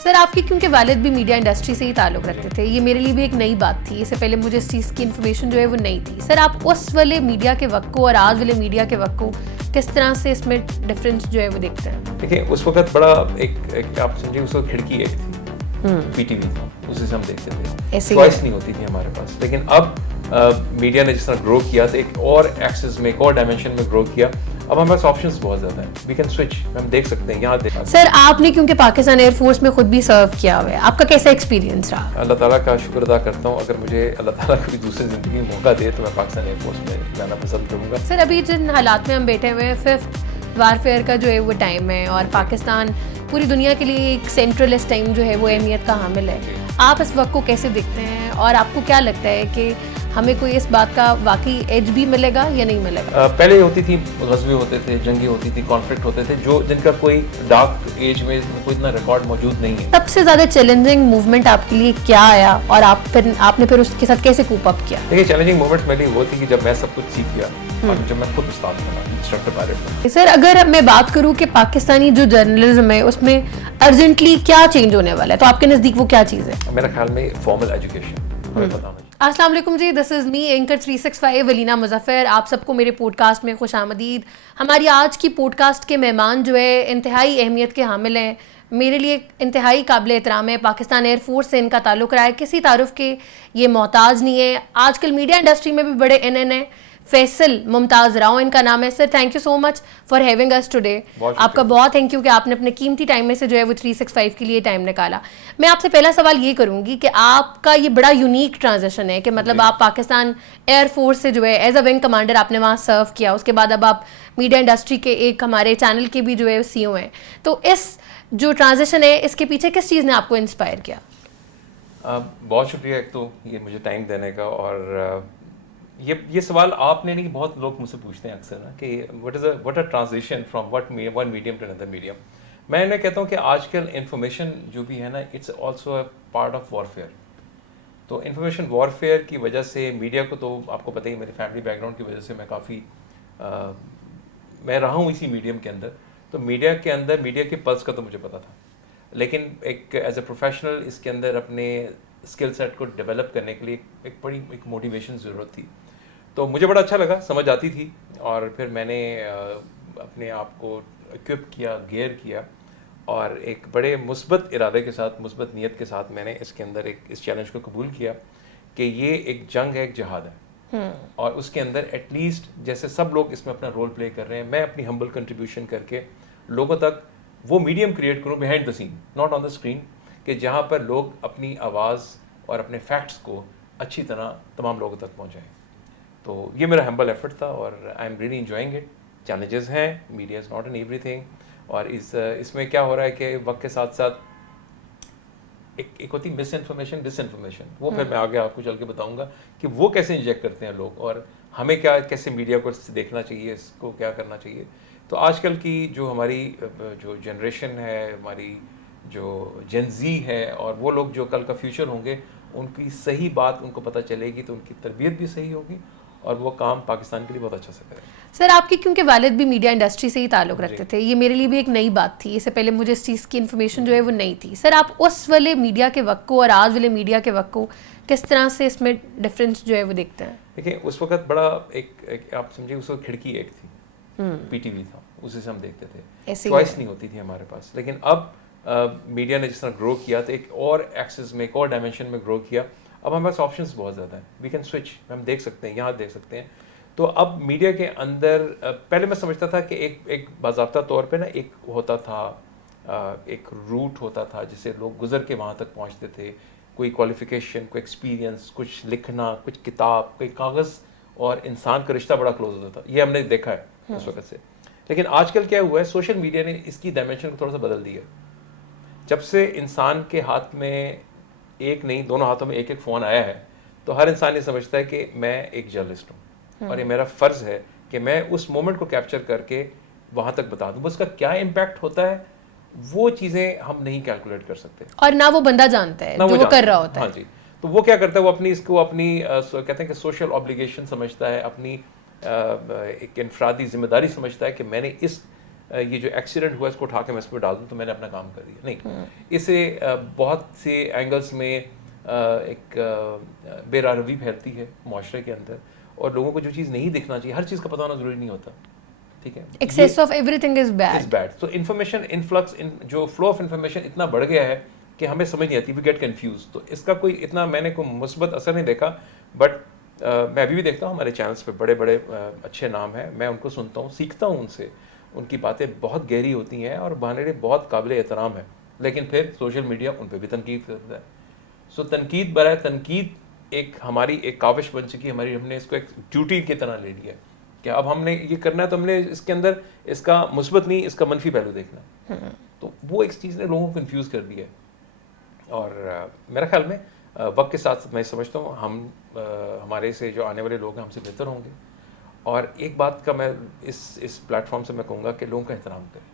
Sir आपके क्योंकि वालिद भी मीडिया इंडस्ट्री से ही ताल्लुक़ रखते थे, ये मेरे लिए भी एक नई बात थी। इससे पहले मुझे इस चीज़ की इन्फॉर्मेशन जो है वो नहीं थी। सर आप उस वाले मीडिया के वक्त को और आज वाले मीडिया के वक्त को किस तरह से इसमें डिफरेंस जो है वो देखते हैं? देखिए उस वक्त बड़ा एक आप समझिए उस वक्त खिड़की एक थी, पीटीवी था, उसी से हम देखते थे, चॉइस नहीं होती थी हमारे पास। लेकिन अब मीडिया ने जिस तरह ग्रो किया तो एक और एक्सेस में, एक और डायमेंशन में ग्रो किया। अब हमारे पास ऑप्शंस बहुत ज़्यादा हैं, वी कैन स्विच, हम देख सकते हैं, यहाँ देख। सर आपने क्योंकि पाकिस्तान एयरफोर्स में खुद भी सर्व किया हुआ है, आपका कैसा एक्सपीरियंस रहा? अल्लाह ताला का शुक्र अदा करता हूँ। अगर मुझे अल्लाह ताला कभी दूसरी ज़िंदगी में मौका दे तो मैं पाकिस्तान एयरफोर्स में जाना पसंद करूँगा। सर अभी जिन हालात में हम बैठे हुए हैं, 5th वारफेयर का जो है वो टाइम है और पाकिस्तान पूरी दुनिया के लिए एक सेंट्रल इस टाइम जो है वो अहमियत का हामिल है। आप इस वक्त को कैसे देखते हैं और आपको क्या लगता है कि हमें कोई इस बात का वाकई एज भी मिलेगा या नहीं मिलेगा? पहले होती थी, गज़वे होते थे, जंगी होती थी, कॉन्फ्लिक्ट होते थे, जो जिनका कोई डार्क एज में कोई इतना रिकॉर्ड मौजूद नहीं है। सबसे ज़्यादा चैलेंजिंग मूवमेंट आपके लिए क्या आया और आपने फिर उसके साथ कैसे कूप अप किया? देखिए चैलेंजिंग मूवमेंट मेरे लिए वो थी कि जब मैं सब कुछ सीख गया और जब मैं खुद उस्ताद बना, इंस्ट्रक्टर पायलट। सर अगर मैं बात करूं कि पाकिस्तानी जो जर्नलिज्म है उसमें अर्जेंटली क्या चेंज होने वाला है, तो आपके नज़दीक वो क्या चीज़ है? मेरा ख्याल में फॉर्मल एजुकेशन हमें बताना। अस्सलाम वालेकुम जी, this is me anchor 365 Walina Muzaffar. आप सबको मेरे पॉडकास्ट में खुशामदीद। हमारी आज की पॉडकास्ट के मेहमान जो है इंतहाई अहमियत के हामिल हैं, मेरे लिए इंतहाई काबिल एहतराम है। पाकिस्तान एयरफोर्स से इनका ताल्लुक़ रहा है, किसी तारुफ के ये मोहताज नहीं है। आजकल मीडिया इंडस्ट्री में भी बड़े एन है। फैसल मुमताज़ राव इनका नाम है। Sir thank you so much for having us today. आपका बहुत थैंक यू कि आपने अपने कीमती टाइम में से जो है वो 365 के लिए टाइम निकाला। मैं आपसे पहला सवाल ये करूंगी कि आपका ये बड़ा यूनिक ट्रांजिशन है कि मतलब आप पाकिस्तान एयरफोर्स से जो है एज अ विंग कमांडर आपने वहाँ सर्व किया, उसके बाद अब आप मीडिया इंडस्ट्री के एक हमारे चैनल के भी जो है CEO हैं। तो इस जो ट्रांजिशन है इसके पीछे किस चीज़ ने आपको इंस्पायर किया? बहुत शुक्रिया एक तो ये मुझे टाइम देने का। और ये सवाल आपने नहीं, बहुत लोग मुझसे पूछते हैं अक्सर ना कि what a transition from one medium to another medium. मैं इन्हें कहता हूँ कि आजकल इंफॉर्मेशन जो भी है ना, it's also a part of warfare. तो इंफॉर्मेशन वॉरफेयर की वजह से मीडिया को, तो आपको पता ही मेरी फैमिली बैकग्राउंड की वजह से मैं काफ़ी मैं रहा हूँ इसी मीडियम के अंदर। तो मीडिया के अंदर मीडिया के पल्स का तो मुझे पता था, लेकिन एक एज ए प्रोफेशनल इसके अंदर अपने स्किल सेट को डेवलप करने के लिए एक बड़ी एक मोटिवेशन ज़रूरत थी। तो मुझे बड़ा अच्छा लगा, समझ आती थी, और फिर मैंने अपने आप को इक्विप किया, गेयर किया, और एक बड़े मुस्बत इरादे के साथ, मुस्बत नीयत के साथ मैंने इसके अंदर इस चैलेंज को कबूल किया कि ये एक जंग है, एक जिहाद है, और उसके अंदर एटलीस्ट जैसे सब लोग इसमें अपना रोल प्ले कर रहे हैं, मैं अपनी हम्बल कंट्रीब्यूशन करके लोगों तक वो मीडियम क्रिएट करूँ behind the scene, not on the screen, कि जहाँ पर लोग अपनी आवाज़ और अपने फैक्ट्स को अच्छी तरह तमाम लोगों तक पहुँचाएँ। तो ये मेरा हम्बल एफर्ट था और I am really enjoying it. Challenges हैं, media is not an everything, और इसमें क्या हो रहा है कि वक्त के साथ साथ एक होती मिस इन्फॉर्मेशन, डिसइन्फॉर्मेशन, वो फिर मैं आगे आपको चल के बताऊंगा कि वो कैसे इंजेक्ट करते हैं लोग, और हमें क्या, कैसे मीडिया को देखना चाहिए, इसको क्या करना चाहिए। तो आजकल की जो हमारी जो जनरेशन है, हमारी जो जेनजी है, और वो लोग जो कल का फ्यूचर होंगे, उनकी सही बात उनको पता चलेगी तो उनकी तरबियत भी सही होगी और वो काम पाकिस्तान के लिए बहुत अच्छा से करेगा। सर आपके क्योंकि वालिद भी मीडिया इंडस्ट्री से ही ताल्लुक़ रखते थे, ये मेरे लिए भी एक नई बात थी। इससे पहले मुझे इस चीज़ की इन्फॉर्मेशन जो है वो नहीं थी। सर आप उस वाले मीडिया के वक्त को और आज वाले मीडिया के वक्त को किस तरह से इसमें डिफरेंस जो है वो देखते हैं? देखिए उस वक्त बड़ा एक आप समझिए उस वक्त खिड़की एक थी, पीटीवी था, उसी से हम देखते थे, चॉइस नहीं होती थी हमारे पास। लेकिन अब मीडिया ने जिस तरह ग्रो किया तो एक और एक्सेस में, एक और डायमेंशन में ग्रो किया। अब हमारे पास ऑप्शंस बहुत ज़्यादा हैं, वी कैन स्विच, हम देख सकते हैं, यहाँ देख सकते हैं। तो अब मीडिया के अंदर पहले मैं समझता था कि एक बाज़ाब्ता तौर पे ना एक होता था, एक रूट होता था जिससे लोग गुजर के वहाँ तक पहुँचते थे, कोई क्वालिफिकेशन, कोई एक्सपीरियंस, कुछ लिखना, कुछ किताब, कोई कागज़ और इंसान का रिश्ता बड़ा क्लोज होता था। ये हमने देखा है उस वक्त से। लेकिन आजकल क्या हुआ है, सोशल मीडिया ने इसकी डायमेंशन को थोड़ा सा बदल दिया। जब से इंसान के हाथ में एक नहीं, दोनों हाथों में एक एक फ़ोन आया है, तो हर इंसान ये समझता है कि मैं एक जर्नलिस्ट हूँ और ये मेरा फ़र्ज़ है कि मैं उस मोमेंट को कैप्चर करके वहाँ तक बता दूँ। उसका क्या इम्पैक्ट होता है वो चीज़ें हम नहीं कैलकुलेट कर सकते, और ना वो बंदा जानता है जो वो कर रहा होता है। हाँ जी, तो वो क्या करता है, वो अपनी कहते हैं कि सोशल ऑब्लिगेशन समझता है, अपनी एक इनफरादी जिम्मेदारी समझता है कि मैंने इस ये जो एक्सीडेंट हुआ इसको उठा के मैं इस पर डाल दूँ तो मैंने अपना काम कर दिया, नहीं। इसे बहुत से एंगल्स में एक बेरारवी फैलती है माशरे के अंदर, और लोगों को जो चीज़ नहीं दिखना चाहिए, हर चीज़ का पता होना ज़रूरी नहीं होता, ठीक है। Excess of everything is bad. तो इन्फॉर्मेशन इनफ्लक्स, जो फ्लो ऑफ इन्फॉर्मेशन इतना बढ़ गया है कि हमें समझ नहीं आती, वी गेट कंफ्यूज। तो इसका कोई इतना मैंने कोई मुस्बत असर नहीं देखा, बट मैं अभी भी देखता हूँ हमारे चैनल्स पे बड़े बड़े अच्छे नाम हैं, मैं उनको सुनता हूँ, सीखता हूँ उनसे, उनकी बातें बहुत गहरी होती हैं और बहाने बहुत काबिल एहतराम है, लेकिन फिर सोशल मीडिया उन पर भी तनकीद करता है। सो तनकीद बराए तनकीद एक हमारी एक काविश बन चुकी है हमारी, हमने इसको एक ड्यूटी की तरह ले लिया कि अब हमने ये करना है तो हमने इसके अंदर इसका मुस्बत नहीं, इसका मनफी पहलू देखना। तो वो एक चीज़ ने लोगों को कंफ्यूज कर दिया है, और मेरा ख्याल में वक्त के साथ मैं समझता हूँ हमारे से जो आने वाले लोग हैं हमसे बेहतर होंगे। और एक बात का मैं इस प्लेटफॉर्म से मैं कहूँगा कि लोगों का एहतराम करें,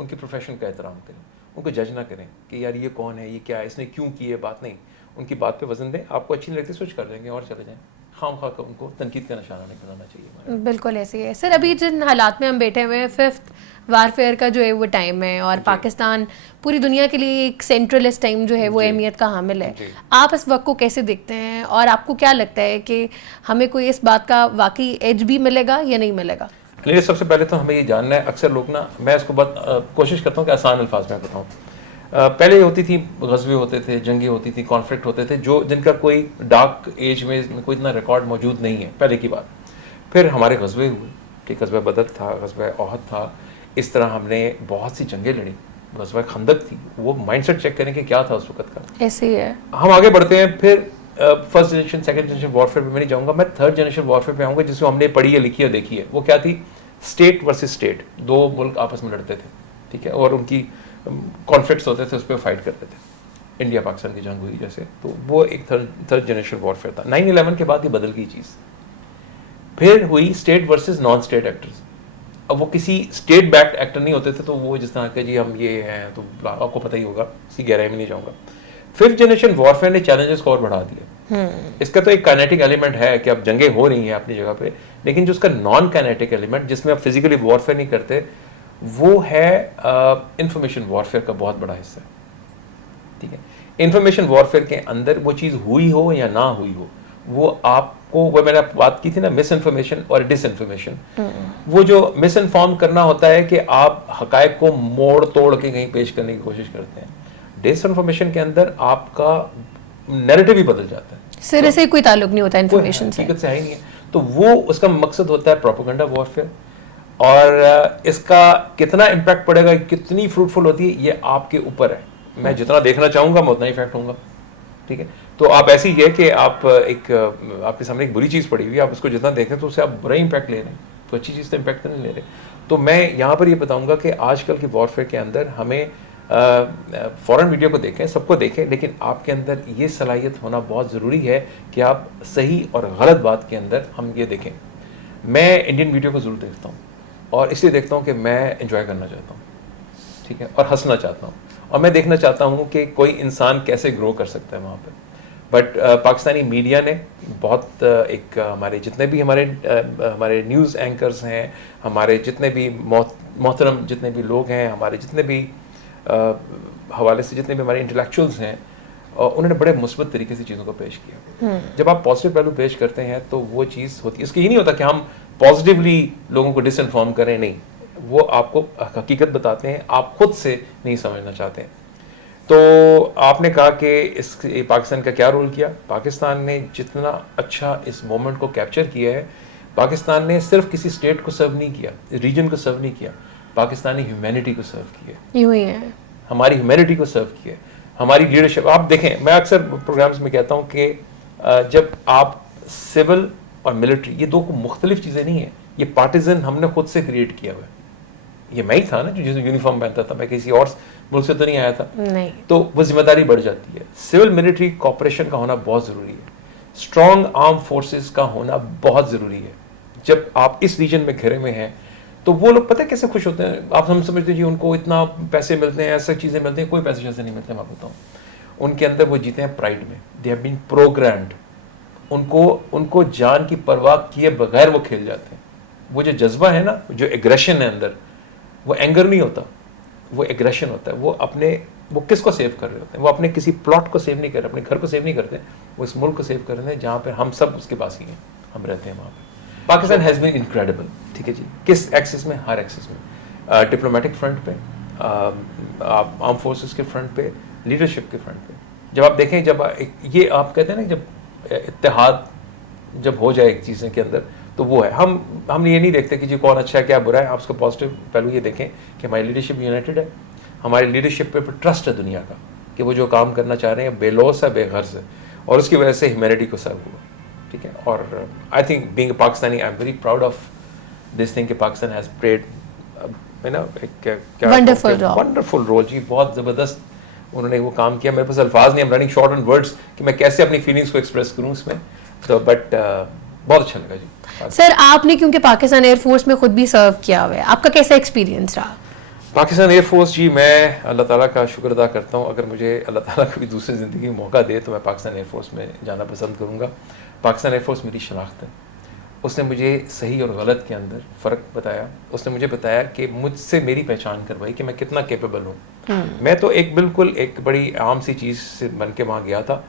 उनके प्रोफेशन का एहतराम करें, उनको जज ना करें कि यार ये कौन है, ये क्या है, इसने क्यों की, ये बात नहीं, उनकी बात पे वजन दें। आपको अच्छी नहीं लगती स्विच कर देंगे और चले जाएं, खाम खा कर उनको तनकीद का निशाना नहीं बनाना चाहिए। बिल्कुल ऐसे ही है सर। अभी जिन हालात में हम बैठे हुए हैं, 5th वारफेयर का जो है वो टाइम है, और पाकिस्तान पूरी दुनिया के लिए एक सेंट्रलिस्ट टाइम जो है वो अहमियत का हामिल है। आप इस वक्त को कैसे देखते हैं, और आपको क्या लगता है कि हमें कोई इस बात का वाकई एज भी मिलेगा या नहीं मिलेगा? चलिए, सबसे पहले तो हमें ये जानना है, अक्सर लोग ना, मैं इसको बहुत कोशिश करता हूँ कि आसान अल्फाज में बताऊँ। पहले होती थी, गज़वे होते थे, जंगी होती थी, कॉन्फ्लिक्ट होते थे, जो जिनका कोई डार्क एज में कोई इतना रिकॉर्ड मौजूद नहीं है, पहले की बात। फिर हमारे गज़वे हुए, कि गज़वा बदर था, गज़वा ओहद था, इस तरह हमने बहुत सी जंगें लड़ी, गज़वा खंदक थी। वो माइंडसेट चेक करें कि क्या था उस वक्त का। ऐसे ही है। हम आगे बढ़ते हैं, फिर first generation second generation warfare पे मैं नहीं जाऊँगा, मैं थर्ड जनरेशन वॉरफेयर पे आऊँगा, जिसको हमने पढ़ी है, लिखी है, देखी है। वो क्या थी? स्टेट वर्सेस स्टेट, दो मुल्क आपस में लड़ते थे, ठीक है, और उनकी कॉन्फ्लिक्ट्स होते थे, उस पर फाइट करते थे। इंडिया पाकिस्तान की जंग हुई जैसे, तो वो एक थर्ड जनरेशन वॉरफेयर था। 9/11 के बाद ये बदल गई चीज़। फिर हुई state versus non state actors. अब वो किसी स्टेट बैक्ड एक्टर नहीं होते थे, तो वो जिस तरह के जी हम ये हैं, तो आपको पता ही होगा, इसकी गहराई में नहीं जाऊँगा। 5th जनरेशन वॉरफेयर ने चैलेंजेस को और बढ़ा दिया। इसका तो एक काइनेटिक एलिमेंट है कि अब जंगें हो रही हैं अपनी जगह पे, लेकिन जो उसका नॉन काइनेटिक एलिमेंट, जिसमें आप फिजिकली वॉरफेयर नहीं करते, वो है इंफॉर्मेशन वॉरफेयर का बहुत बड़ा हिस्सा, ठीक है। इंफॉर्मेशन वॉरफेयर के अंदर वो चीज़ हुई हो या ना हुई हो, वो आपको, वो मैंने बात की थी ना, मिस इन्फॉर्मेशन और डिस इन्फॉर्मेशन, वो जो मिस इन्फॉर्म करना होता है कि आप हकायक को मोड़ तोड़ के कहीं पेश करने की कोशिश करते हैं। डिस इन्फॉर्मेशन के अंदर आपका नैरेटिव ही बदल जाता है, सिरे से कोई ताल्लुक नहीं होता इन्फॉर्मेशन से, हकीकत से है ही नहीं है। तो वो उसका मकसद होता है प्रोपेगेंडा वॉरफेयर, और इसका कितना इम्पैक्ट पड़ेगा, कितनी फ्रूटफुल होती है, ये आपके ऊपर है। मैं जितना देखना चाहूँगा मैं उतना इफेक्ट होऊंगा, ठीक है। तो आप ऐसी है कि आप आपके सामने एक बुरी चीज़ पड़ी हुई है, आप उसको जितना देखें तो उससे आप बुरा इम्पैक्ट ले रहे हैं, तो अच्छी चीज़ तो इम्पैक्ट तो नहीं ले रहे। तो मैं यहाँ पर ये बताऊँगा कि आजकल की वॉरफेयर के अंदर हमें फ़ॉरेन वीडियो को देखें, सबको देखें, लेकिन आपके अंदर ये सलाहियत होना बहुत ज़रूरी है कि आप सही और गलत बात के अंदर हम ये देखें। मैं इंडियन वीडियो को ज़रूर देखता हूँ, और इसलिए देखता हूँ कि मैं एंजॉय करना चाहता हूँ, ठीक है, और हंसना चाहता हूँ, और मैं देखना चाहता हूँ कि कोई इंसान कैसे ग्रो कर सकता है वहाँ पर। बट पाकिस्तानी मीडिया ने बहुत एक हमारे जितने भी हमारे न्यूज़ एंकर्स हैं, हमारे जितने भी मोहतरम जितने भी लोग हैं, हमारे जितने भी हवाले से जितने भी हमारे इंटेलेक्चुअल्स हैं, उन्होंने बड़े मुस्बत तरीके से चीज़ों को पेश किया। जब आप पॉजिटिव पहलू पेश करते हैं तो वो चीज़ होती है। इसके ये नहीं होता कि हम पॉजिटिवली लोगों को डिसइन्फॉर्म करें, नहीं, वो आपको हकीकत बताते हैं, आप खुद से नहीं समझना चाहते हैं। तो आपने कहा कि इस पाकिस्तान का क्या रोल किया। पाकिस्तान ने जितना अच्छा इस मोमेंट को कैप्चर किया है, पाकिस्तान ने सिर्फ किसी स्टेट को सर्व नहीं किया, रीजन को सर्व नहीं किया, पाकिस्तान ने ह्यूमैनिटी को सर्व किया, यूं ही है, हमारी ह्यूमैनिटी को सर्व किया, हमारी लीडरशिप। आप देखें, मैं अक्सर प्रोग्राम्स में कहता हूँ कि जब आप सिविल और मिलिट्री, ये दो मुख्तलिफ चीज़ें नहीं है, ये पार्टिजन हमने खुद से क्रिएट किया हुआ है। ये मैं ही था ना जो जिस यूनिफॉर्म पहनता था, मैं किसी और मुल्क से तो नहीं आया था, नहीं। तो वो जिम्मेदारी बढ़ जाती है। सिविल मिलिट्री कॉपरेशन का होना बहुत ज़रूरी है, स्ट्रॉन्ग आर्म फोर्सेस का होना बहुत ज़रूरी है। जब आप इस रीजन में घिरे में हैं तो वो लोग पता है कैसे खुश होते हैं। आप हम समझते हैं जी उनको इतना पैसे मिलते हैं, ऐसा चीज़ें मिलती हैं, कोई पैसे जैसे नहीं मिलते। मैं बताऊँ, उनके अंदर वो जीते हैं प्राइड में, दे हैव बीन प्रोग्राम्ड, उनको जान की परवाह किए बगैर वो खेल जाते हैं। वो जो जज्बा है ना, जो एग्रेशन है अंदर, वो एंगर नहीं होता, वो एग्रेशन होता है। वो किसको सेव कर रहे होते हैं? वो अपने किसी प्लॉट को सेव नहीं कर रहे, अपने घर को सेव नहीं करते, वो इस मुल्क को सेव कर रहे हैं जहाँ पर हम सब उसके पास ही हैं, हम रहते हैं वहाँ पर। पाकिस्तान हैज़ बीन इनक्रेडिबल, ठीक है जी। किस एक्सिस में? हर एक्सिस में, डिप्लोमेटिक फ्रंट पे, आर्म फोर्सेस के फ्रंट पे, लीडरशिप के फ्रंट पे। जब आप देखें, जब ये आप कहते हैं ना, जब इत्तेहाद जब हो जाए एक चीज़ें के अंदर, तो वो है। हम ये नहीं देखते कि जी कौन अच्छा है क्या बुरा है। आप उसका पॉजिटिव पहलू ये देखें कि हमारी लीडरशिप यूनाइटेड है, हमारी लीडरशिप पे ट्रस्ट है दुनिया का कि वो जो काम करना चाह रहे हैं बेलौस है, बेगर्ज है, और उसकी वजह से ह्यूमैनिटी को सर्व हुआ, ठीक है। और I think being a Pakistani, I am very proud of this thing कि Pakistan has played wonderful role जी। बहुत ज़बरदस्त उन्होंने वो काम किया। मेरे पास अल्फाज नहीं, रनिंग शॉर्ट ऑन वर्ड्स कि मैं कैसे अपनी फीलिंग्स को एक्सप्रेस करूँ इसमें, तो बट बहुत अच्छा लगा जी। सर, आपने क्योंकि पाकिस्तान एयरफोर्स में खुद भी सर्व किया हुआ है, आपका कैसा एक्सपीरियंस रहा? पाकिस्तान एयरफोर्स जी, मैं अल्लाह ताला का शुक्र अदा करता हूँ। अगर मुझे अल्लाह ताला कभी दूसरी ज़िंदगी में मौका दे तो मैं पाकिस्तान एयरफोर्स में जाना पसंद करूँगा। पाकिस्तान एयरफोर्स मेरी शनाख्त है। उसने मुझे सही और गलत के अंदर फ़र्क बताया। उसने मुझे बताया कि मुझसे मेरी पहचान करवाई कि मैं कितना कैपेबल हूँ। मैं तो बिल्कुल एक बड़ी आम सी चीज़ से बन के वहाँ गया था।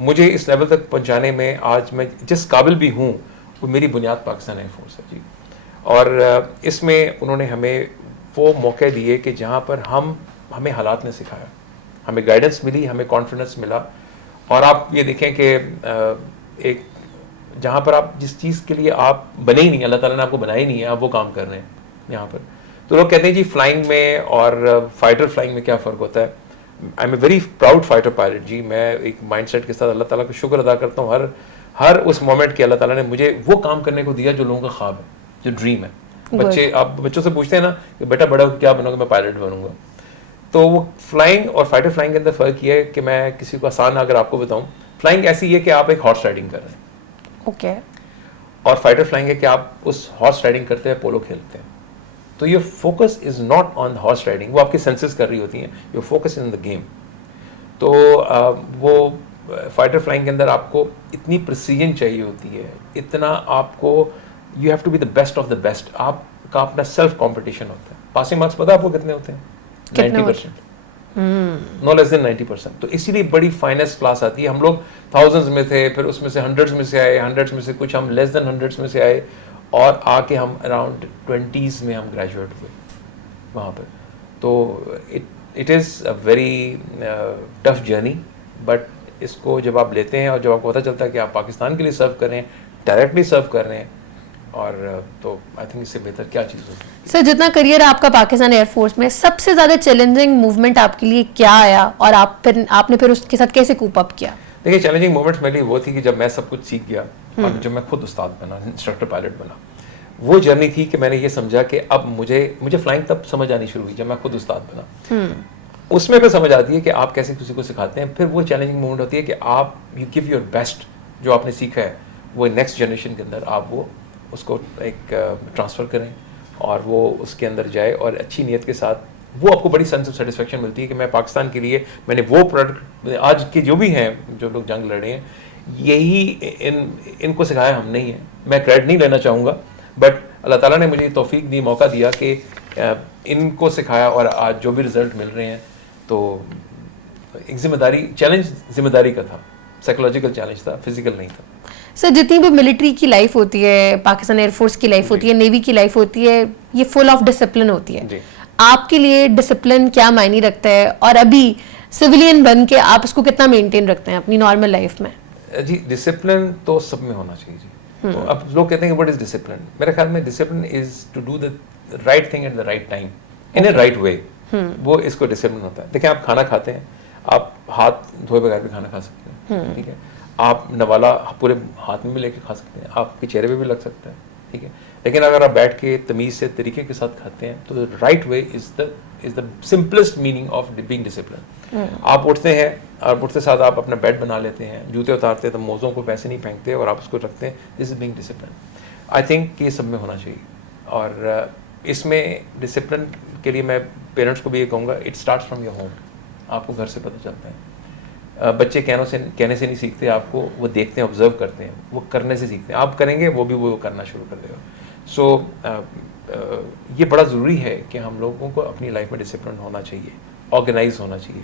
मुझे इस लेवल तक पहुँचाने में आज मैं जिस काबिल भी हूँ, वो मेरी बुनियाद पाकिस्तान एयरफोर्स है जी। और इसमें उन्होंने हमें वो मौके दिए कि जहाँ पर हमें हालात ने सिखाया, हमें गाइडेंस मिली, हमें कॉन्फिडेंस मिला। और आप ये देखें कि एक जहाँ पर आप जिस चीज़ के लिए आप बने ही नहीं, अल्लाह ताला ने आपको बनाया ही नहीं है, आप वो काम कर रहे हैं यहाँ पर। तो लोग कहते हैं जी फ्लाइंग में और फाइटर फ्लाइंग में क्या फ़र्क होता है। I am a very proud fighter pilot जी। मैं एक माइंडसेट के साथ अल्लाह ताला का शुक्र अदा करता हूँ हर उस मोमेंट के अल्लाह ताला ने मुझे वो काम करने को दिया जो लोगों का ख्वाब है, जो ड्रीम है। आप बच्चों से पूछते हैं ना कि बेटा बड़ा होकर क्या बनोगे? मैं पायलट बनूंगा। तो वो फ्लाइंग और फाइटर फ्लाइंग के अंदर फ़र्क ये है कि मैं किसी को आसान अगर आपको बताऊं, फ्लाइंग ऐसी है कि आप एक हॉर्स राइडिंग कर रहे हैं, ओके, और फाइटर फ्लाइंग है कि आप उस हॉर्स राइडिंग करते हैं, पोलो खेलते हैं। तो ये focus is not on horse riding, वो आपकी सेंसेस कर रही होती हैं, your focus in the game. तो वो फाइटर फ्लाइंग के अंदर आपको इतनी प्रिसीजन चाहिए होती है, इतना आपको you have to be the best of the best. आपका अपना सेल्फ कंपटीशन होता है। पासिंग मार्क्स पता आपको कितने होते हैं? 90%, नो लेस देन 90%। तो इसीलिए बड़ी फाइनेस्ट क्लास आती है। हम लोग थाउजेंड्स में थे, फिर उसमें से हंड्रेड्स में से आए, हंड्रेड्स में से कुछ हम लेस देन हंड्रेड्स में से आए, और आके हम अराउंड 20s में हम ग्रेजुएट हुए वहाँ पर। तो it is a very tough journey, but इसको जब आप लेते हैं और जब आपको पता चलता है कि आप पाकिस्तान के लिए सर्व कर रहे हैं, डायरेक्टली सर्व कर रहे हैं, और तो आई थिंक इससे बेहतर क्या चीज़ हो सकती है। सर, जितना करियर आपका पाकिस्तान एयरफोर्स में, सबसे ज़्यादा चैलेंजिंग मूवमेंट आपके लिए क्या आया, और आपने फिर उसके साथ कैसे कूप अप किया? देखिए, चैलेंजिंग मोमेंट्स मेरे लिए वो थी कि जब मैं सब कुछ सीख गया और जब मैं खुद उस्ताद बना, इंस्ट्रक्टर पायलट बना, वो जर्नी थी कि मैंने ये समझा कि अब मुझे फ्लाइंग तब समझ आनी शुरू हुई जब मैं खुद उस्ताद बना। उसमें फिर समझ आती है कि आप कैसे किसी को सिखाते हैं। फिर वो चैलेंजिंग मोमेंट होती है कि आप यू गिव योर बेस्ट, जो आपने सीखा है वो नेक्स्ट जनरेशन के अंदर आप वो उसको एक ट्रांसफ़र करें, और वो उसके अंदर जाए, और अच्छी नीयत के साथ वो आपको बड़ी सेंस ऑफ सेटिस्फेक्शन मिलती है कि मैं पाकिस्तान के लिए मैंने वो प्रोडक्ट, आज के जो भी हैं जो लोग जंग लड़ रहे हैं, यही इनको सिखाया हमने ही है। मैं क्रेडिट नहीं लेना चाहूँगा, बट अल्लाह ताला ने मुझे तौफीक दी, मौका दिया कि इनको सिखाया, और आज जो भी रिज़ल्ट मिल रहे हैं, तो एक जिम्मेदारी, चैलेंज जिम्मेदारी का था, साइकोलॉजिकल चैलेंज था, फिजिकल नहीं था। सर, जितनी भी मिलिट्री की लाइफ होती है, पाकिस्तान एयरफोर्स की लाइफ होती है, नेवी की लाइफ होती है, ये फुल ऑफ डिसिप्लिन होती है। आपके लिए डिसिप्लिन क्या मायने रखता है, और अभी सिविलियन बन के आप उसको कितना मेंटेन रखते हैं अपनी नॉर्मल लाइफ में? जी, डिसिप्लिन तो सब में होना चाहिए जी। तो अब लोग कहते हैं कि व्हाट इज डिसिप्लिन? मेरे ख्याल में discipline is to do the right thing at the right time in a right way. वो इसको डिसिप्लिन होता है। देखिए, आप खाना खाते हैं, आप हाथ धोए बगैर भी खाना खा सकते हैं, ठीक है। आप नवाला पूरे हाथ में भी लेके खा सकते हैं, आपके चेहरे पे भी लग सकता है, ठीक है। लेकिन अगर आप बैठ के तमीज़ से तरीके के साथ खाते हैं, तो right way is the simplest meaning of being discipline. आप उठते हैं, और उठते साथ आप अपना बेड बना लेते हैं, जूते उतारते हैं तो मोज़ों को वैसे नहीं फेंकते, और आप उसको रखते हैं, this is being discipline. I think ये सब में होना चाहिए। और इसमें डिसिप्लिन के लिए मैं पेरेंट्स को भी ये कहूँगा, it starts from your home. आपको घर से पता चलता है। बच्चे कहने से नहीं सीखते, आपको वो देखते हैं, ऑब्जर्व करते हैं, वो करने से सीखते हैं। आप करेंगे, वो भी वो करना शुरू कर देगा। सो ये बड़ा ज़रूरी है कि हम लोगों को अपनी लाइफ में डिसिप्लिन होना चाहिए, ऑर्गेनाइज होना चाहिए,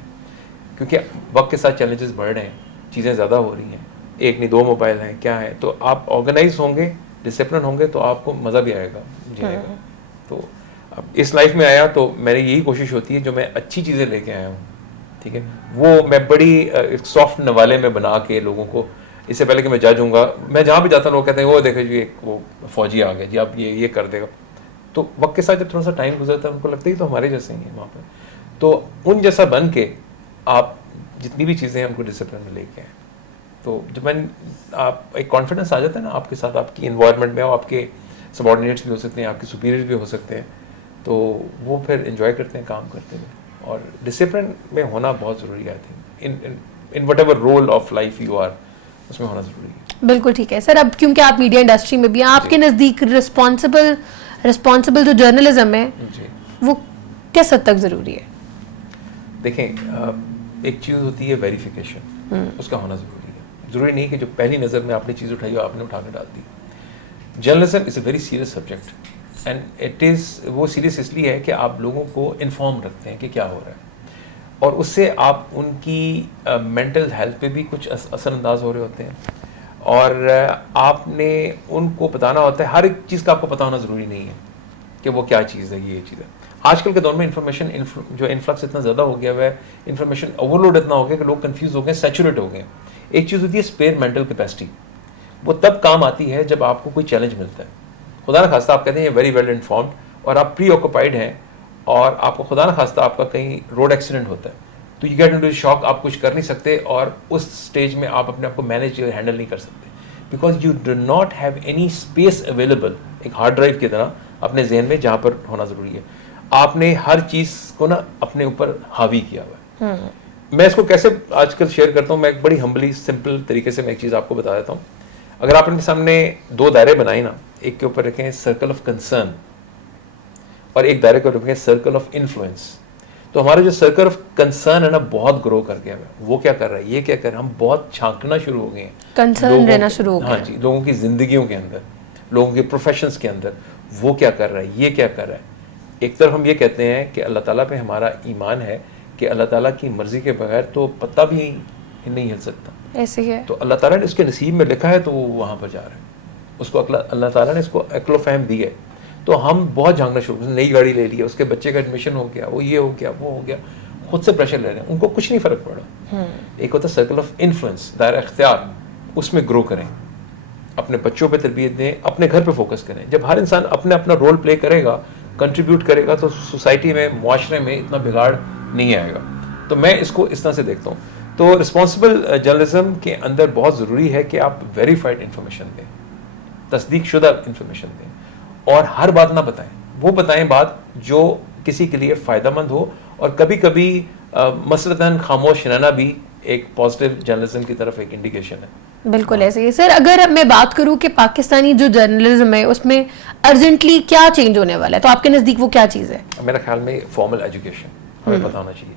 क्योंकि वक्त के साथ चैलेंजेस बढ़ रहे हैं, चीज़ें ज़्यादा हो रही हैं, एक नहीं 2 मोबाइल हैं, क्या है, तो आप ऑर्गेनाइज होंगे, डिसिप्लिन होंगे तो आपको मज़ा भी आएगा जीने का। तो अब इस लाइफ में आया तो मेरी यही कोशिश होती है जो मैं अच्छी चीज़ें लेके आया हूँ, ठीक है, वो मैं बड़ी एक सॉफ्ट नवाले में बना के लोगों को, इससे पहले कि मैं जज हूँगा, मैं जहाँ भी जाता हूँ लोग कहते हैं वो देखो जी एक वो फौजी आ गया जी, अब ये कर देगा। तो वक्त के साथ जब थोड़ा सा टाइम गुजरता है उनको लगता है तो हमारे जैसे ही हैं वहाँ पर, तो उन जैसा बन के आप जितनी भी चीज़ें हैं उनको डिसिप्लिन में लेके आए। तो जब मैं आप एक कॉन्फिडेंस आ जाता है ना आपके साथ, आपकी इन्वायरमेंट में, आपके सबॉर्डिनेट्स भी हो सकते हैं, आपके सुपीरियर्स भी हो सकते हैं, तो वो फिर एंजॉय करते हैं काम करते हुए। और डिसिप्लिन में होना बहुत ज़रूरी है, I think in whatever role of life you are, उसमें होना ज़रूरी है। बिल्कुल ठीक है सर। अब क्योंकि आप मीडिया इंडस्ट्री में भी हैं, आपके नज़दीक रिस्पॉन्सिबल जो जर्नलिज्म है जी, वो किस हद तक ज़रूरी है? देखें, एक चीज़ होती है वेरिफिकेशन, उसका होना ज़रूरी है। ज़रूरी नहीं कि जो पहली नज़र में आपने चीज़ उठाई हो आपने उठा के डाल दी। Journalism is a very serious subject and it is, वो सीरियस इसलिए है कि आप लोगों को इन्फॉर्म रखते हैं कि क्या हो रहा है, और उससे आप उनकी मेंटल हेल्थ पे भी कुछ असरअंदाज हो रहे होते हैं, और आपने उनको बताना होता है। हर एक चीज़ का आपको पता होना ज़रूरी नहीं है कि वो क्या चीज़ है, ये चीज़ है। आजकल के दौर में इन्फॉर्मेशन जो इन्फ्लक्स इतना ज़्यादा हो गया हुआ है, इन्फॉर्मेशन ओवरलोड इतना हो गया कि लोग कंफ्यूज हो गए, सैचुरेट हो गए। एक चीज़ होती है स्पेयर मेंटल कैपेसिटी, वो तब काम आती है जब आपको कोई चैलेंज मिलता है। खुदा न खास्ता आप कहते हैं वेरी वेल इन्फॉर्म्ड और आप प्री ऑक्यूपाइड हैं, और आपको खुदा न खास्ता आपका कहीं रोड एक्सीडेंट होता है, तो यू गेट इनटू शॉक, आप कुछ कर नहीं सकते, और उस स्टेज में आप अपने आप को मैनेज या हैंडल नहीं कर सकते, because you do not have any space available, एक हार्ड ड्राइव की तरह अपने जहन में, जहाँ पर होना ज़रूरी है। आपने हर चीज़ को ना अपने ऊपर हावी किया हुआ है। मैं इसको कैसे आजकल शेयर करता हूँ, मैं एक बड़ी हम्बली सिंपल तरीके से मैं एक चीज़ आपको बता देता हूँ। अगर आप अपने सामने 2 दायरे बनाए ना, एक के ऊपर रखें सर्कल ऑफ कंसर्न और एक दायरे को रखें सर्कल ऑफ इन्फ्लुएंस, तो हमारा जो सर्कल ऑफ कंसर्न है ना बहुत ग्रो कर गया है। वो क्या कर रहा है, ये क्या कर रहा है, हम बहुत झांकना शुरू हो गए हैं, कंसर्न रहना शुरू हो गया। हाँ जी, लोगों की जिंदगियों के अंदर, लोगों के प्रोफेशंस के अंदर, वो क्या कर रहा है, ये क्या कर रहा है। एक तरफ हम ये कहते हैं कि अल्लाह ताला पे हमारा ईमान है कि अल्लाह ताला की मर्जी के बगैर तो पत्ता भी नहीं हिल सकता, ऐसे ही है। तो अल्लाह ताला ने उसके नसीब में लिखा है तो वो वहाँ पर जा रहा है, उसको अल्लाह ताला ने इसको अक्ल फहम दी है। तो हम बहुत झांकना शुरू, नई गाड़ी ले ली है, उसके बच्चे का एडमिशन हो गया, वो ये हो गया, वो हो गया, खुद से प्रेशर ले रहे हैं, उनको कुछ नहीं फ़र्क पड़ रहा। एक होता है सर्कल ऑफ इन्फ्लुएंस, दायरा इख्तियार, उसमें ग्रो करें, अपने बच्चों पे तरबियत दें, अपने घर पे फोकस करें। जब हर इंसान अपने अपना रोल प्ले करेगा, कंट्रीब्यूट करेगा, तो सोसाइटी में, मुआशरे में इतना बिगाड़ नहीं आएगा। तो मैं इसको इस तरह से देखता हूँ। तो रिस्पॉन्सिबल जर्नलिज्म के अंदर बहुत ज़रूरी है कि आप वेरीफाइड इंफॉर्मेशन दें, तस्दीक शुदा इंफॉर्मेशन दें, और हर बात ना बताएं, वो बताएं बात जो किसी के लिए फ़ायदेमंद हो, और कभी कभी मसलतन खामोश रहना भी एक पॉजिटिव जर्नलिज्म की तरफ एक इंडिकेशन है। बिल्कुल ऐसे ही सर। अगर मैं बात करूं कि पाकिस्तानी जो जर्नलिज्म है उसमें अर्जेंटली क्या चेंज होने वाला है, तो आपके नज़दीक वो क्या चीज़ है? मेरे ख्याल में फॉर्मल एजुकेशन हमें पता होना चाहिए।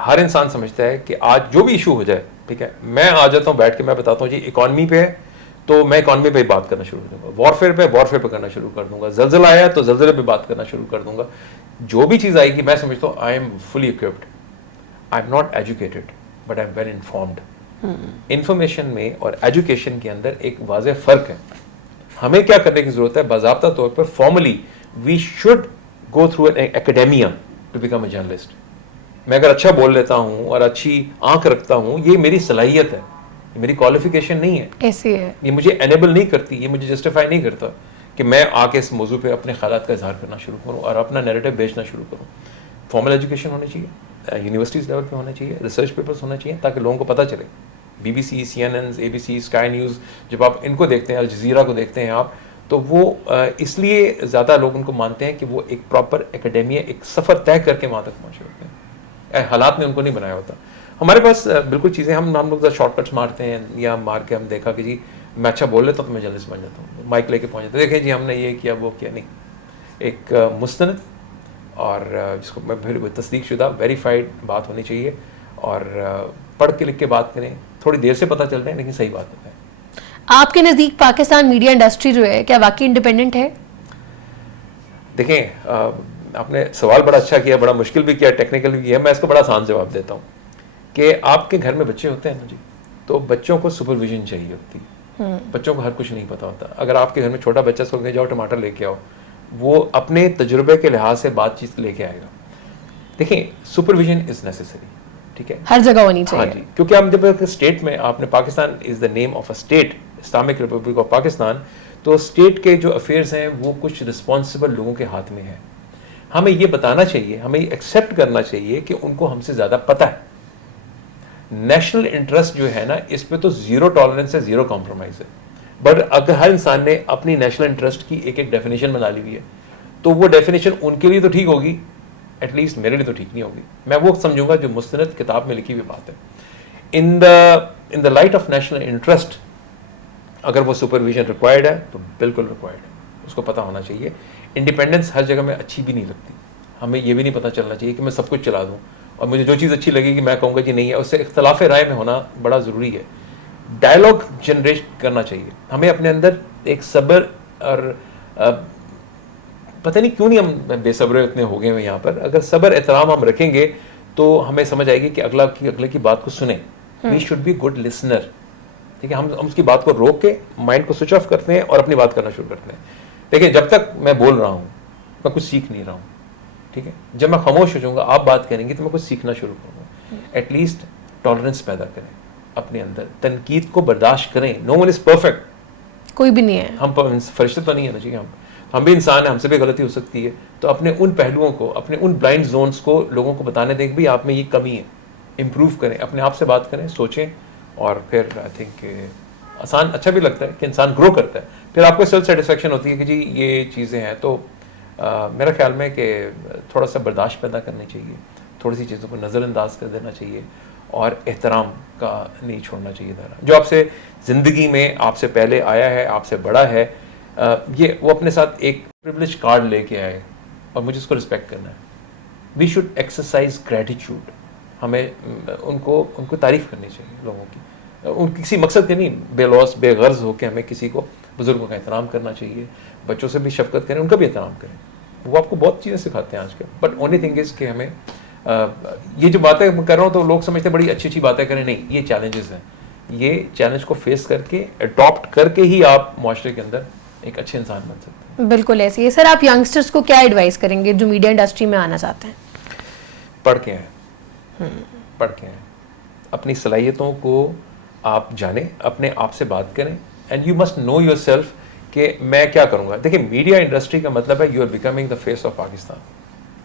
हर इंसान समझता है कि आज जो भी इशू हो जाए, ठीक है, मैं आ जाता हूँ बैठ के, मैं बताता हूँ जी इकॉनमी पे है तो मैं इकॉनमी पे बात करना शुरू कर दूंगा, वॉरफेयर पे करना शुरू कर दूंगा, जल्जला आया तो जल्जले पे बात करना शुरू कर दूंगा। जो भी चीज़ आएगी मैं समझता हूँ I am fully equipped, I am not educated but I am well informed. Information में और एजुकेशन के अंदर एक वाज़ेह फ़र्क है। हमें क्या करने की ज़रूरत है, बाज़ाब्ता तौर पर formally we should go through an academia to become a journalist. मैं अगर अच्छा बोल लेता हूँ और अच्छी आंख रखता हूँ, ये मेरी सलाहियत है, ये मेरी क्वालिफिकेशन नहीं है, ऐसे है। ये मुझे एनेबल नहीं करती, ये मुझे जस्टिफाई नहीं करता कि मैं आके इस मौजू पे अपने ख़यालात का इजहार करना शुरू करूँ और अपना नैरेटिव बेचना शुरू करूँ। फॉर्मल एजुकेशन होनी चाहिए, यूनिवर्सिटीज़ लेवल पे होना चाहिए, रिसर्च पेपर्स होना चाहिए, ताकि लोगों को पता चले। BBC, CNN, ABC, sky news, जब आप इनको देखते हैं, अल जज़ीरा को देखते हैं आप, तो वो इसलिए ज़्यादा लोग उनको मानते हैं कि वो एक प्रॉपर एकेडेमिया, एक सफ़र तय करके वहाँ तक पहुँचे होते हैं। हालात ने उनको नहीं बनाया होता। हमारे पास बिल्कुल चीज़ें हम लोग शॉर्टकट्स मारते हैं, या मार के हम देखा कि जी मैं अच्छा बोल लेता हूँ तो मैं जर्नलिस्ट बन जाता हूँ, माइक लेके पहुँच जाता हूँ, देखें जी हमने ये किया वो किया। नहीं, एक मुस्तनद और जिसको मैं फिर तस्दीक शुदा वेरीफाइड बात होनी चाहिए, और पढ़ के लिख के बात करें, थोड़ी देर से पता चलता है लेकिन सही बात होता है। आपके नज़दीक पाकिस्तान मीडिया इंडस्ट्री जो है क्या वाकई इंडिपेंडेंट है? देखें आपने सवाल बड़ा अच्छा किया, बड़ा मुश्किल भी किया, टेक्निकल भी किया। मैं इसको बड़ा आसान जवाब देता हूँ कि आपके घर में बच्चे होते हैं ना जी, तो बच्चों को सुपरविजन चाहिए होती है। बच्चों को हर कुछ नहीं पता होता। अगर आपके घर में छोटा बच्चा सो के जाओ टमाटर लेके आओ, वो अपने तजुर्बे के लिहाज से बातचीत लेके आएगा। देखिए सुपरविजन इज नेसेसरी, ठीक है, हर जगह होनी चाहिए। हाँ जी, क्योंकि हम जब स्टेट में, आपने Pakistan is the name of a state, Islamic Republic of Pakistan, तो स्टेट के जो अफेयर्स हैं वो कुछ रिस्पॉन्सिबल लोगों के हाथ में है। हमें ये बताना चाहिए, हमें ये एक्सेप्ट करना चाहिए कि उनको हमसे ज़्यादा पता है। नेशनल इंटरेस्ट जो है ना, इस पे तो जीरो टॉलरेंस है, जीरो कॉम्प्रोमाइज़ है। बट अगर हर इंसान ने अपनी नेशनल इंटरेस्ट की एक एक डेफिनेशन बना ली हुई है, तो वो डेफिनेशन उनके लिए तो ठीक होगी, एटलीस्ट मेरे लिए तो ठीक नहीं होगी। मैं वो समझूंगा जो मुस्तनद किताब में लिखी हुई बात है। In the light of national interest अगर वो सुपरविजन रिक्वायर्ड है तो बिल्कुल रिक्वायर्ड है, उसको पता होना चाहिए। इंडिपेंडेंस हर जगह में अच्छी भी नहीं लगती। हमें ये भी नहीं पता चलना चाहिए कि मैं सब कुछ चला दूँ और मुझे जो चीज़ अच्छी लगेगी मैं कहूँगा कि नहीं है। उससे इख्तलाफ राय में होना बड़ा ज़रूरी है। डायलॉग जनरेट करना चाहिए। हमें अपने अंदर एक सब्र और पता नहीं क्यों नहीं हम बेसब्र इतने हो गए हैं यहाँ पर। अगर सब्र एहतराम हम रखेंगे तो हमें समझ आएगी कि अगले की बात को सुने। We should be good listener, ठीक है। हम उसकी बात को रोक के माइंड को स्विच ऑफ करते हैं और अपनी बात करना शुरू करते हैं। देखिए जब तक मैं बोल रहा हूँ मैं कुछ सीख नहीं रहा हूँ, ठीक है। जब मैं खामोश हो जाऊँगा, आप बात करेंगे तो मैं कुछ सीखना शुरू करूँगा। एटलीस्ट टॉलरेंस पैदा करें अपने अंदर, तनकीद को बर्दाश्त करें। नो वन इज़ परफेक्ट, कोई भी नहीं है। हम फरिश्ते तो नहीं है ना, ठीक है। हम भी इंसान हैं, हमसे भी गलती हो सकती है। तो अपने उन पहलुओं को, अपने उन ब्लाइंड जोन्स को लोगों को बताने दें कि भाई आप में ये कमी है, इम्प्रूव करें, अपने आप से बात करें, सोचें। और फिर आई थिंक आसान अच्छा भी लगता है कि इंसान ग्रो करता है। फिर आपको सेल्फ सेटिस्फेक्शन होती है कि जी ये चीज़ें हैं। तो मेरा ख्याल में कि थोड़ा सा बर्दाश्त पैदा करनी चाहिए, थोड़ी सी चीज़ों को नज़रअंदाज कर देना चाहिए और एहतराम का नहीं छोड़ना चाहिए दायरा। जो आपसे ज़िंदगी में आपसे पहले आया है, आपसे बड़ा है, ये वो अपने साथ एक प्रिविलेज कार्ड लेके आए और मुझे उसको रिस्पेक्ट करना है। We should exercise gratitude. हमें उनको तारीफ़ करनी चाहिए लोगों की, उन किसी मकसद के नहीं, बेलौस बेगर्ज होकर हमें किसी को, बुजुर्गों का एहतराम करना चाहिए। बच्चों से भी शफकत करें, उनका भी एहतराम करें। वो आपको बहुत चीज़ें सिखाते हैं आजकल। बट ओनली थिंग इज़ कि हमें ये जो बातें मैं कर रहा हूँ तो लोग समझते बड़ी अच्छी अच्छी बातें करें, नहीं, ये चैलेंजेस हैं। ये चैलेंज को फेस करके, अडॉप्ट करके ही आप माशरे के अंदर एक अच्छे इंसान बन सकते हैं। बिल्कुल ऐसे ही। सर आप यंगस्टर्स को क्या एडवाइस करेंगे जो मीडिया इंडस्ट्री में आना चाहते हैं? पढ़ के आएँ, अपनी सलाहियतों को आप जानें, अपने आप से बात करें। And you must know your self कि मैं क्या करूँगा। देखिए मीडिया इंडस्ट्री का मतलब है you are becoming the face of Pakistan,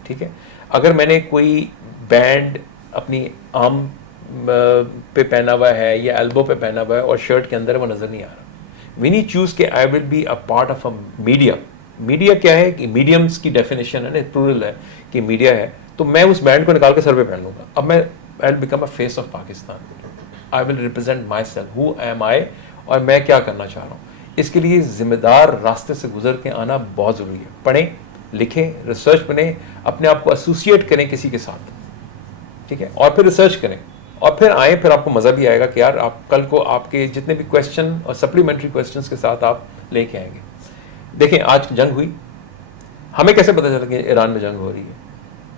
ठीक है। अगर मैंने कोई बैंड अपनी आर्म पे पहना हुआ है या एल्बो पे पहना हुआ है और शर्ट के अंदर वो नज़र नहीं आ रहा, वी नीड चूज़ के I will be a part of a media. Media क्या है कि मीडियम्स की डेफिनेशन है ना, प्लूरल है कि मीडिया है। तो मैं उस बैंड को निकाल के सर पे पहन लूँगा। अब मैं I will become a face of Pakistan. I will represent myself, who am I, और मैं क्या करना चाह रहा हूँ। इसके लिए जिम्मेदार रास्ते से गुजर के आना बहुत ज़रूरी है। पढ़ें, लिखें, रिसर्च बने, अपने आप को एसोसिएट करें किसी के साथ, ठीक है, और फिर रिसर्च करें और फिर आए। फिर आपको मज़ा भी आएगा कि यार आप कल को आपके जितने भी क्वेश्चन और सप्लीमेंट्री क्वेश्चंस के साथ आप लेके आएंगे। देखें आज जंग हुई, हमें कैसे पता चला कि ईरान में जंग हो रही है?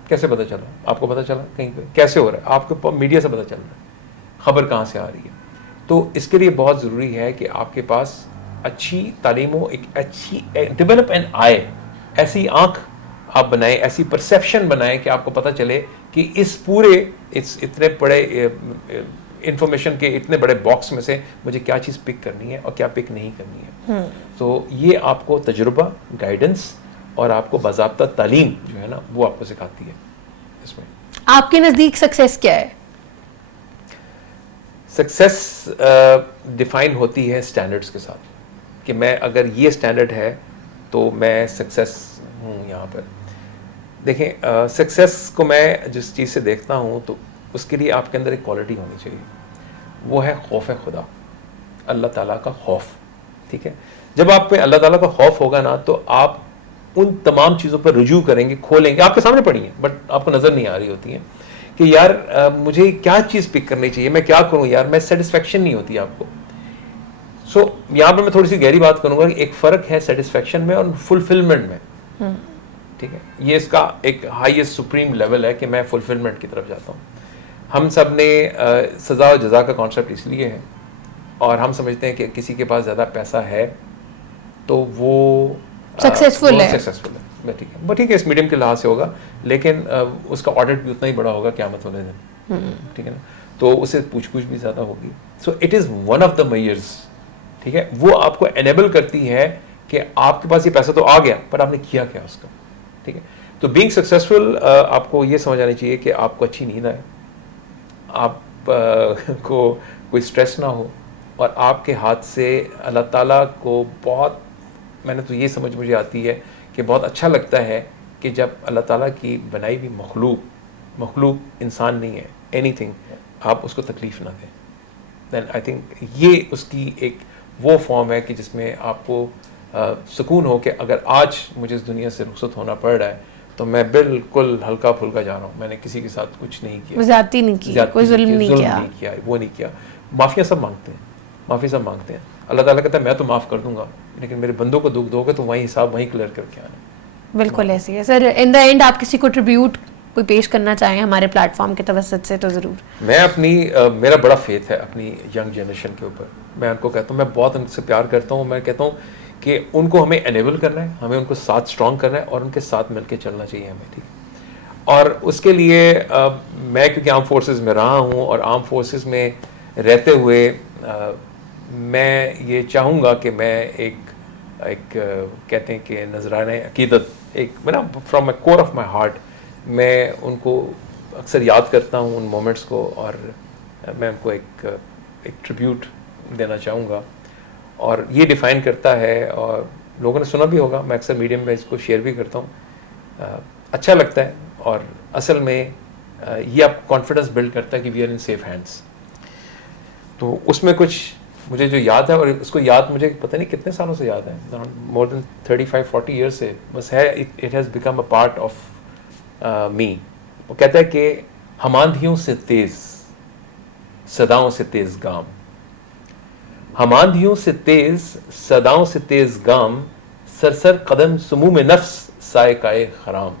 कैसे पता चला? आपको पता चला कहीं पे? कैसे हो रहा है? आपको मीडिया से पता चल रहा है। खबर कहाँ से आ रही है? तो इसके लिए बहुत ज़रूरी है कि आपके पास अच्छी तालीम हो, एक अच्छी डेवलप एन आई, ऐसी आँख आप बनाएं, ऐसी परसेप्शन बनाएं कि आपको पता चले कि इस पूरे इतने बड़े इंफॉर्मेशन के इतने बड़े बॉक्स में से मुझे क्या चीज़ पिक करनी है और क्या पिक नहीं करनी है। तो ये आपको तजुर्बा, गाइडेंस और आपको बाज़ाब्ता तालीम जो है ना वो आपको सिखाती है। इसमें आपके नज़दीक सक्सेस क्या है? सक्सेस डिफाइन होती है स्टैंडर्ड्स के साथ, कि मैं अगर ये स्टैंडर्ड है तो मैं सक्सेस हूँ यहाँ पर। देखें सक्सेस को मैं जिस चीज़ से देखता हूँ तो उसके लिए आपके अंदर एक क्वालिटी होनी चाहिए, वो है खौफ खुदा, अल्लाह ताला का खौफ, ठीक है। जब आप पे अल्लाह ताला का खौफ होगा ना तो आप उन तमाम चीज़ों पर रुजू करेंगे, खोलेंगे। आपके सामने पड़ी हैं बट आपको नज़र नहीं आ रही होती हैं कि यार मुझे क्या चीज़ पिक करनी चाहिए, मैं क्या करूँ यार, मैं सेटिस्फेक्शन नहीं होती आपको। यहाँ पर मैं थोड़ी सी गहरी बात करूँगा कि एक फ़र्क है सेटिस्फेक्शन में और फुलफिलमेंट में। ठीक है, ये इसका एक हाईएस्ट सुप्रीम लेवल है कि मैं फुलफिलमेंट की तरफ जाता हूँ। हम सब ने सज़ा और जज़ा का कॉन्सेप्ट इसलिए है, और हम समझते हैं कि किसी के पास ज़्यादा पैसा है तो वो सक्सेसफुल है, ठीक है, वो ठीक है, इस मीडियम के लिहाज से होगा, लेकिन उसका ऑडिट भी उतना ही बड़ा होगा क़यामत वाले दिन, ठीक है ना, तो उसे पूछ भी ज़्यादा होगी। So it is one of the measures, ठीक है, वो आपको एनेबल करती है कि आपके पास ये पैसा तो आ गया, पर आपने किया क्या उसका, ठीक है। तो बीइंग सक्सेसफुल आपको ये समझ आनी चाहिए कि आपको अच्छी नींद आए, आप को कोई स्ट्रेस ना हो, और आपके हाथ से अल्लाह ताला को बहुत, मैंने तो ये समझ मुझे आती है कि बहुत अच्छा लगता है कि जब अल्लाह ताला की बनाई हुई मखलूक इंसान नहीं है, एनीथिंग, आप उसको तकलीफ़ ना दें, दैन आई थिंक ये उसकी एक वो फॉर्म है कि जिसमें आपको सुकून हो कि अगर आज मुझे इस दुनिया से रुखसत होना पड़ रहा है तो मैं बिल्कुल हल्का फुल्का जा रहा हूँ, मैंने किसी के साथ कुछ नहीं किया, ज़्यादती नहीं की, कोई जुल्म नहीं किया, वो नहीं किया। माफ़िया सब मांगते हैं, माफ़ी सब मांगते हैं, अल्लाह ताला कहता है मैं तो माफ़ कर दूंगा, लेकिन मेरे बंदों को दुख दोगे तो वहीं हिसाब वहीं क्लियर करके आना। बिल्कुल ऐसे है सर। इन द एंड आप किसी को ट्रिब्यूट कोई पेश करना चाहें हमारे प्लेटफॉर्म के तवसत से तो ज़रूर। मैं अपनी मेरा बड़ा फेथ है अपनी यंग जनरेशन के ऊपर, मैं उनको कहता हूँ, मैं बहुत उनसे प्यार करता हूँ, मैं कहता हूँ कि उनको हमें एनेबल करना है, हमें उनको साथ स्ट्रॉन्ग करना है और उनके साथ मिलकर चलना चाहिए हमें, ठीक। और उसके लिए मैं क्योंकि आर्म फोर्सेस में रहा हूँ और आर्म फोर्सेस में रहते हुए मैं ये चाहूँगा कि मैं एक कहते हैं कि नजराने अकीदत, एक मैं ना from my core of my heart मैं उनको अक्सर याद करता हूँ उन मोमेंट्स को, और मैं उनको एक ट्रिब्यूट देना चाहूँगा, और ये डिफ़ाइन करता है, और लोगों ने सुना भी होगा, मैं अक्सर मीडियम में इसको शेयर भी करता हूँ, अच्छा लगता है, और असल में ये आपको कॉन्फिडेंस बिल्ड करता है कि we are in safe hands. तो उसमें कुछ मुझे जो याद है, और उसको याद मुझे पता नहीं कितने सालों से याद है, मोर देन 35-40 ईयर्स से बस है, it has become a part of me. वो कहता है कि हम आंधियों से तेज़, सदाओं से तेज़ गाम, हम आंधियों से तेज़, सदाओं से तेज़ गाम, सरसर कदम सुमूम नफ्स सायकाए खराम,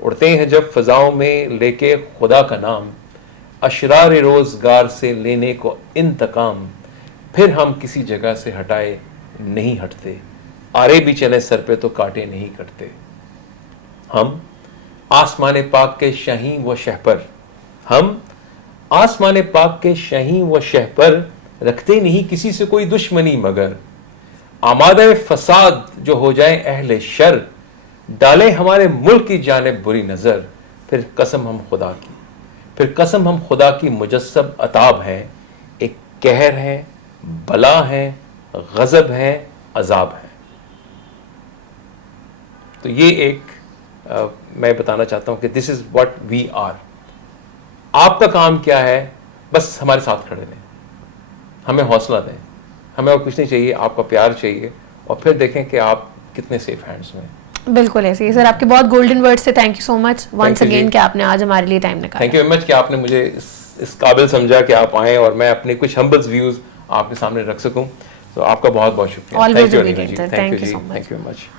उड़ते हैं जब फ़ज़ाओं में लेके खुदा का नाम, अशरार रोज़गार से लेने को इंतकाम, फिर हम किसी जगह से हटाए नहीं हटते, आरे भी चले सर पे तो कांटे नहीं कटते। हम आसमान पाक के शाहीं व शहपर, हम आसमान पाक के शाहीं व शहपर, रखते नहीं किसी से कोई दुश्मनी मगर, आमादे फसाद जो हो जाए अहले शर, डाले हमारे मुल्क की जानिब बुरी नज़र, फिर कसम हम खुदा की, फिर कसम हम खुदा की मुजस्सब अताब हैं, एक कहर है, बला है, गज़ब है, अजाब है। तो ये एक मैं बताना चाहता हूँ कि this is what we are. आपका काम क्या है? बस हमारे साथ खड़े रहें, हमें हौसला दें, हमें और कुछ नहीं चाहिए, आपका प्यार चाहिए, और फिर देखें कि आप कितने सेफ हैंड्स में। बिल्कुल ऐसे ही सर, आपके बहुत गोल्डन वर्ड्स थे, thank you so much once again कि आपने आज हमारे लिए टाइम निकाला। थैंक यू वेरी मच कि आपने मुझे इस काबिल समझा कि आप आएँ और मैं अपने कुछ हम्बल व्यूज़ आपके सामने रख सकूं। तो आपका बहुत बहुत शुक्रिया। Always obedient sir, thank you so much. Thank you very much.